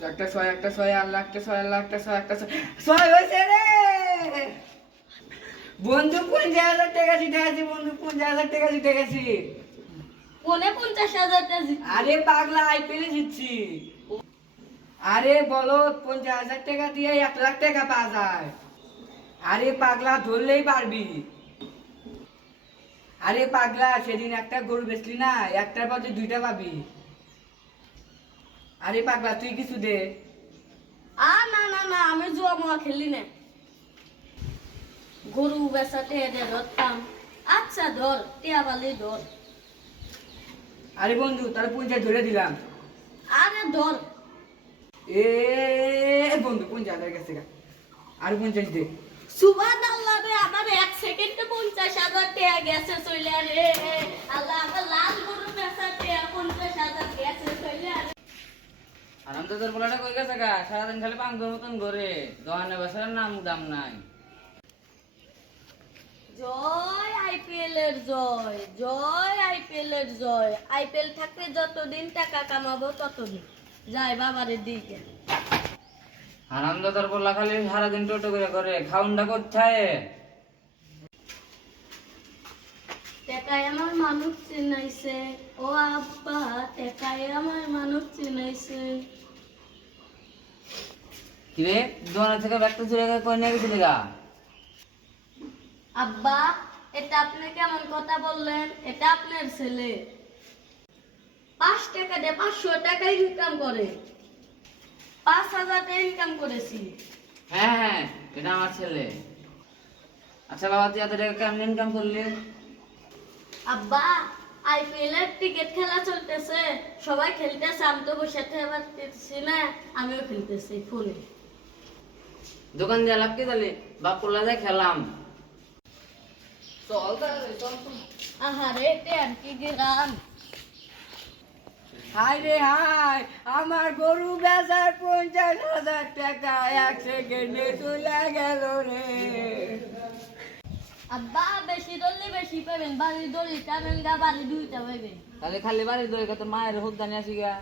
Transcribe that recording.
একটা ছয় একটা ছয় আল্লাহ একটা ছয় আল্লাহ একটা ছয় একটা ছয়। ছয় হয়েছে রে! বন্ধু পঞ্চাশ হাজার টাকা জিতে গেছি বন্ধু পঞ্চাশ হাজার টাকা জিতে গেছি। কোনে পঞ্চাশ হাজার টাকা আরে পাগলা আইপিএলে জিতছি। আরে বলো পঞ্চাশ হাজার টাকা দিয়ে এক লাখ টাকা পাওয়া যায়। আরে পাগলা ধরলেই পারবি। আরে পাগলা সেদিন একটা গরু বেচলি না একটার বদলে দুইটা পাবি। আরে পাগলা তুই কিছু দে। আ না না না আমি জুয়া মুয়া খেলি না। গরু টেয়া দিয়ে ধরতাম। আচ্ছা ধর টিয়া বালি ধর। আরে বন্ধু তার পঞ্চাশ ধরে দিলাম। আরে ধর। এ বন্ধু পঞ্চাশ হাজার কাছে আর পঞ্চাশ দে। সুবাদ আল্লাহ রে আমার এক সেকেন্ডে পঞ্চাশ হাজার টাকা গেছে চলে রে। আল্লাহ আমার লাল গরু বেচা টেয়া পঞ্চাশ হাজার গেছে চলে রে আরাম তো তোর বলাটা কই গেছে গা? সারাদিন খালি পাঙ্গর মতন ঘরে। দোকানে বসার নাম দাম নাই। জয় আইপিএল এর জয় জয় আইপিএল এর জয়। আইপিএল থাকলে যতদিন টাকা কামাবো ততদিন। যাই বাবারে দিকে। তো তোর বলা খালি সারাদিন টোটো করে করে খাউনটা কোথায়? টেকায় আমার মানুষ চিনাইছে। ও আব্বা টেকায় আমার মানুষ চিনাইছে। কিরে দোকানে থেকে ব্যাগটা চুরি করে নিয়ে গেছিলি গা? আব্বা এটা আপনি কেমন কথা বললেন? এটা আপনার ছেলে। পাঁচ টাকা দিয়ে পাঁচশো টাকা ইনকাম করে। পাঁচ হাজার টাকা ইনকাম করেছি। হ্যাঁ হ্যাঁ এটা আমার ছেলে। আচ্ছা বাবা তুই এত টাকা কেমন ইনকাম করলি? আব্বা আইপিএল এর টিকিট খেলা চলতেছে। সবাই খেলতেছে আমি তো বসে থাকতে পারতেছি না আমিও খেলতেছি ফোনে দোকান দিয়ে লাভ কি তাহলে বাপ করলা যায় খেলাম। চল তাহলে চল আহারে কি হাই রে হাই আমার গরু বেচার পঞ্চাশ হাজার টাকা এক সেকেন্ডে চলে গেল রে। আব্বা বেশি দললে বেশি পাবেন বাড়ি দলি টাবেন গা বাড়ি দুইটা পাবেন তাহলে খালি বাড়ির দই কত মায়ের হুদ্দানি আসি গা।